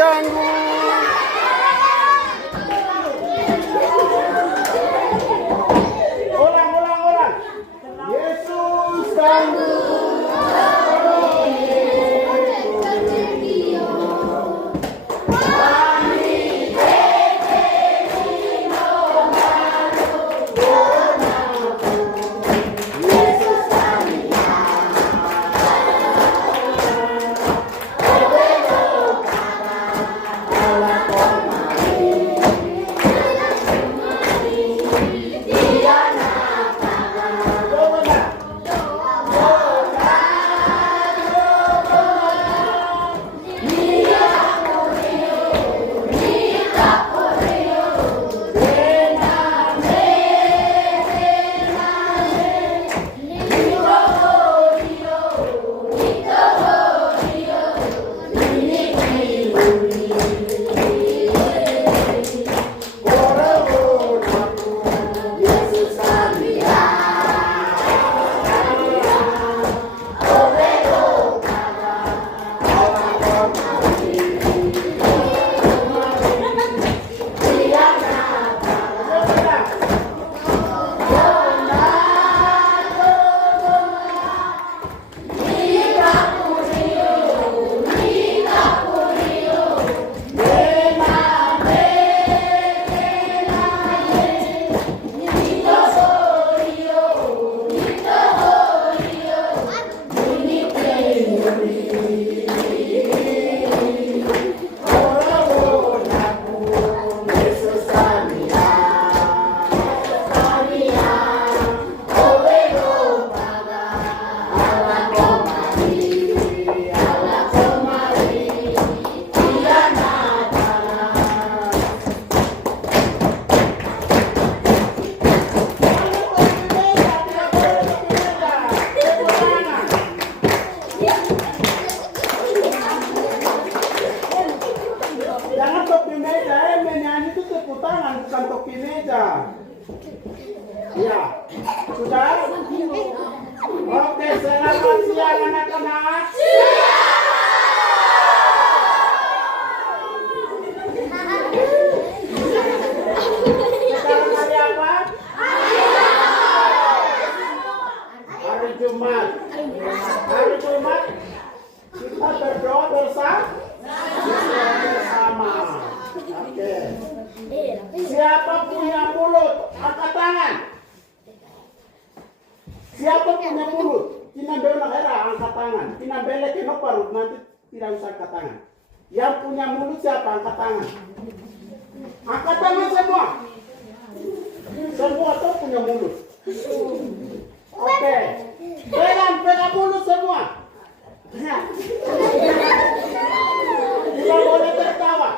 tangguh. Ulang. Yesus tangguh. Jangan topi meja, menyanyi itu tepuk tangan, bukan topi meja. Ya, sudah? Oke, selamat siang anak-anak. Sekarang hari apa? Hari Jumat. Hari Jumat kita berdoa bersama. Oke. Siapa punya mulut? Angkat tangan. Siapa punya mulut? Tina bela era angkat tangan. Tina bela kena parut nanti tidak usah angkat tangan. Yang punya mulut siapa? Angkat tangan. Angkat tangan semua. Semua tuh punya mulut. Oke. Pegang mulut semua. Tidak boleh tertawa.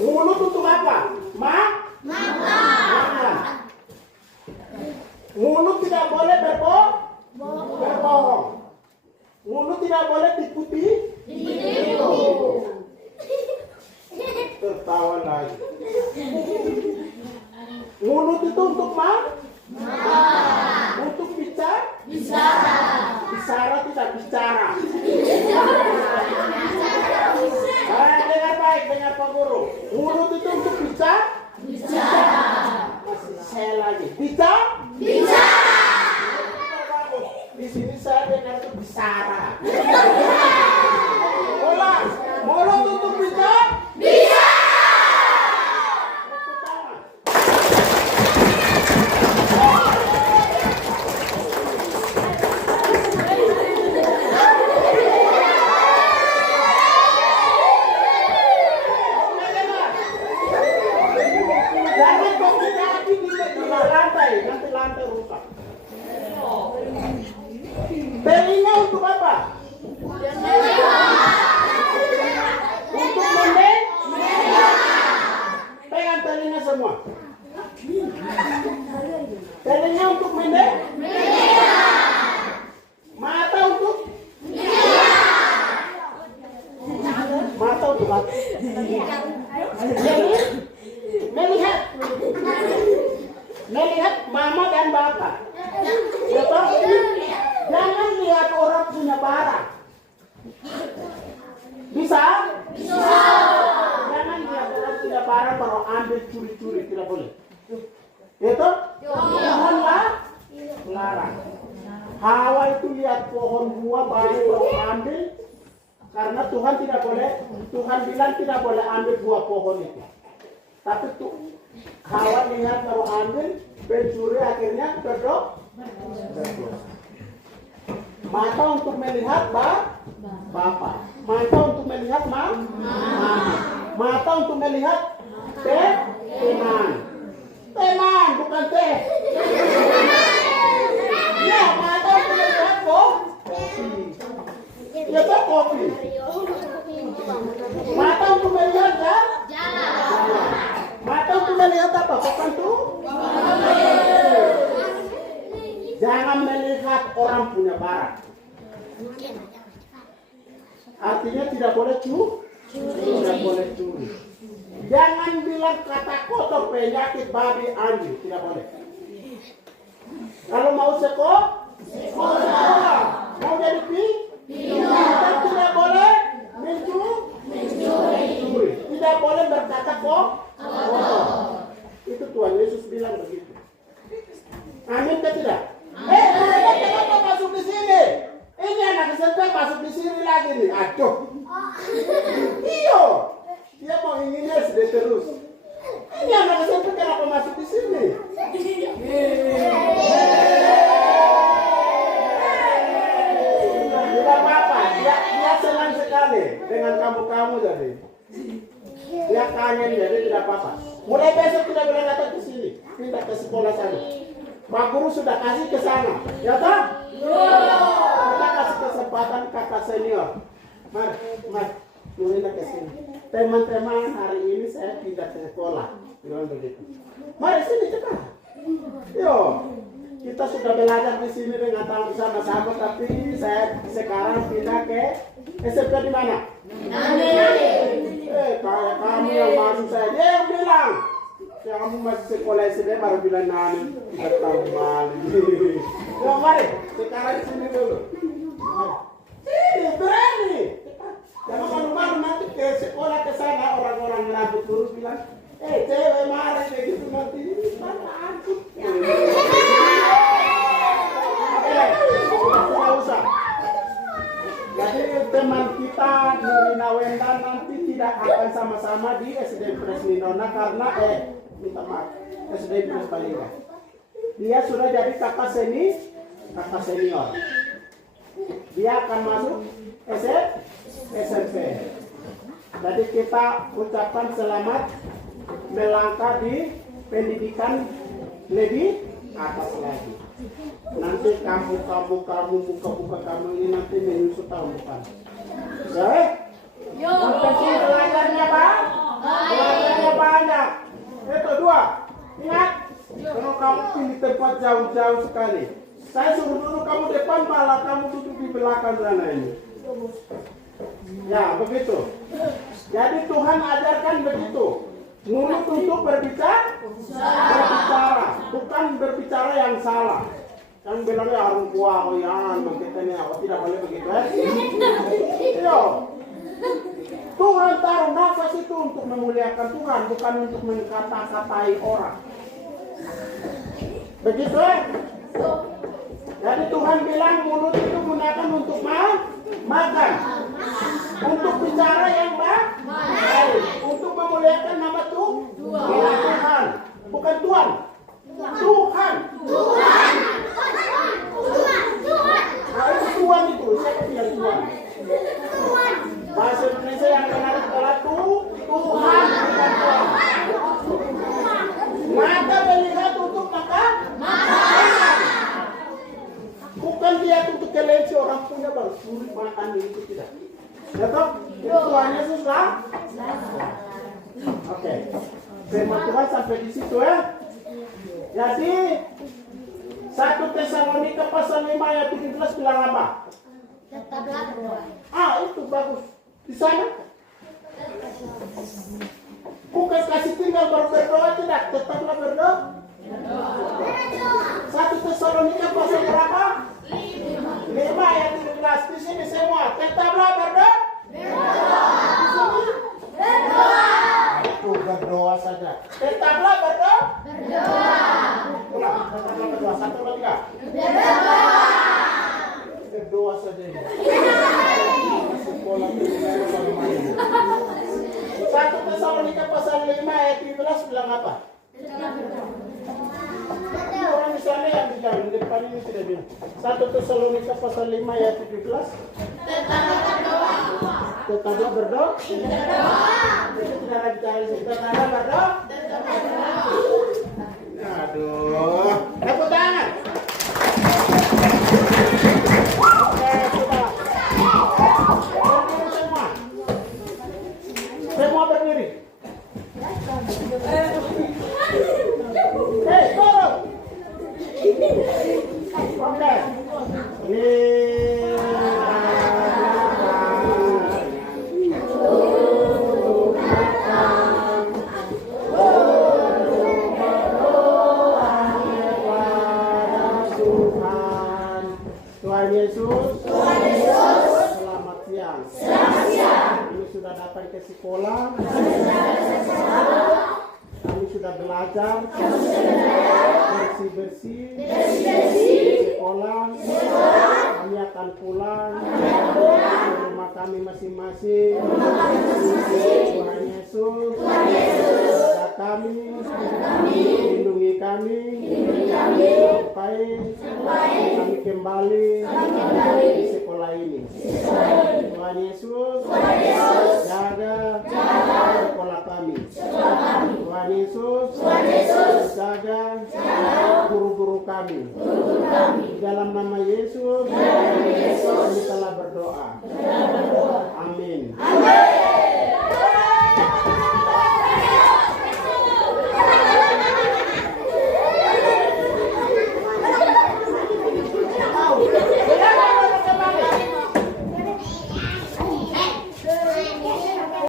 Mulut untuk apa? Makan. Mulut tidak boleh berbohong. Mulut tidak boleh ditipu. Tertawa lagi. Mulut itu untuk untuk bicara. Bicara tidak bicara. Dengar baik, dengar Pak Guru. Mulut itu untuk bicara. Saya lagi. Bicara. Di sini saya dengar itu bicara. Ulang. Mulut untuk bicara. Nanti lantai rusak. Telinga untuk apa? Untuk mendengar. Pegang telinga semua. Telinga untuk mendengar. Mata untuk mata untuk apa? Melihat mama dan bapak. Betul? Jangan lihat orang punya barang. Bisa? Bisa. Jangan dia orang punya barang baru ambil curi-curi, tidak boleh. Itu? Tuhan larang. Hawa itu lihat pohon buah baru ambil, karena Tuhan tidak boleh. Tuhan bilang tidak boleh ambil buah pohon itu. Tapi tuh Hawa lihat baru ambil, pencuri akhirnya berdosa. Mata untuk melihat Bapak, mata untuk melihat Mama, mata untuk melihat teman bukan teh. Ya, mata untuk melihat kopi. Ya, kopi. Mata untuk melihat jalan. Mata untuk melihat apa? Bukan tuh. Jangan melihat orang punya barang. Artinya tidak boleh tidak boleh curi. Jangan bilang kata kotor, penyakit, babi, anjing, tidak boleh. Kalau mau sekolah, mau jadi kita tidak boleh mencuri. Tidak boleh berkata kotor. Itu Tuhan Yesus bilang begitu. Amin ke tidak? Mereka kenapa masuk di sini? Ini anak SMP masuk di sini lagi nih. Aduh. Iyo. Dia mau inginnya SD terus. Ini anak SMP kenapa masuk di sini? Tidak apa-apa. Dia senang sekali dengan kamu jadi. Dia kangen jadi tidak apa-apa. Mulai besok tidak boleh datang ke sini. Pindah ke sekolah sana. Pak Guru sudah kasih ke sana, ya toh? Kita kasih kesempatan kakak senior. Mari, kita ke sini. Teman-teman, hari ini saya pindah ke sekolah. Bilang begitu. Mari sini cepat. Yo, kita sudah belajar di sini dengan tahun sama-sama, tapi saya sekarang pindah ke SMP di mana? Kayak kamu yang baru saya, dia bilang. Kamu masih sekolah SD baru bilang nani tidak tahu malu. Ya mari sekarang di sini dulu. Sini berani. Jangan malu-malu nanti ke sekolah ke sana orang-orang rambut lurus bilang, cewek marah kayak gitu nanti mana aku. Tidak usah. Jadi teman kita Nurina Wenda nanti tidak akan sama-sama di SD Presminona karena minta maaf, SD Presbalingga. Dia sudah jadi kakak senior. Dia akan masuk SMP. Jadi kita ucapkan selamat melangkah di pendidikan lebih atas lagi. Nanti kamu buka kamu ini nanti menyusut tahun depan. Oke? Yang penting belajarnya belajarnya banyak. Itu dua. Ingat, kalau kamu pilih tempat jauh-jauh sekali. Saya suruh dulu kamu depan, malah kamu duduk di belakang sana ini. Ya, begitu. Jadi Tuhan ajarkan begitu. Mulut untuk berbicara, bukan berbicara yang salah. Kan bilangnya harus kuah, makanya tidak boleh begitu. Yo. Tuhan taruh nafas itu untuk memuliakan Tuhan, bukan untuk mengkata-katai orang. Begitu Jadi Tuhan bilang mulut itu gunakan untuk makan, untuk bicara yang baik, untuk memuliakan nama Tuhan, bukan Tuhan. Tuhan itu siapa bilang Tuhan? Bahasa Indonesia yang benar adalah Tuhan, bukan Tuhan. Mata melihat untuk makan. Bukan dia untuk kelenci orang punya baru sulit makan itu tidak. Ya toh? Itu Tuhan Yesus lah. Oke. Firman Tuhan sampai di situ ya. Jadi 1 Tesalonika pasal 5 ayat 17 bilang apa? Tetaplah berdoa. Itu bagus. Di sana. Bukan kasih tinggal baru berdoa tidak, tetaplah berdoa. 1 Tesalonika pasal berapa? 5 ayat 17. Di sini semua tetaplah berdoa. berdoa saja. Sekolah terminal bagaimana? 1 Tesalonika pasal 5 ayat 17 bilang apa? Orang di sana yang bilang, di depan ini sudah bilang. 1 Tesalonika pasal 5 ayat 17. Tetaplah berdoa. Itu tidak ada bicara sih. Tetaplah berdoa. Aduh, tepuk tangan. Oke, sudah. Berdiri semua. Semua berdiri. Hei, turun. Oke. Tuhan Yesus, selamat siang. Kami sudah datang ke sekolah. Kami sudah belajar bersih-bersih sekolah. Kami akan pulang ke rumah kami masing-masing. Tuhan Yesus, jaga kami, lindungi kami, sampai kami kembali di sekolah ini. Tuhan Yesus, jaga sekolah kami. Tuhan Yesus, jaga guru-guru kami. Dalam nama Yesus, kami telah berdoa.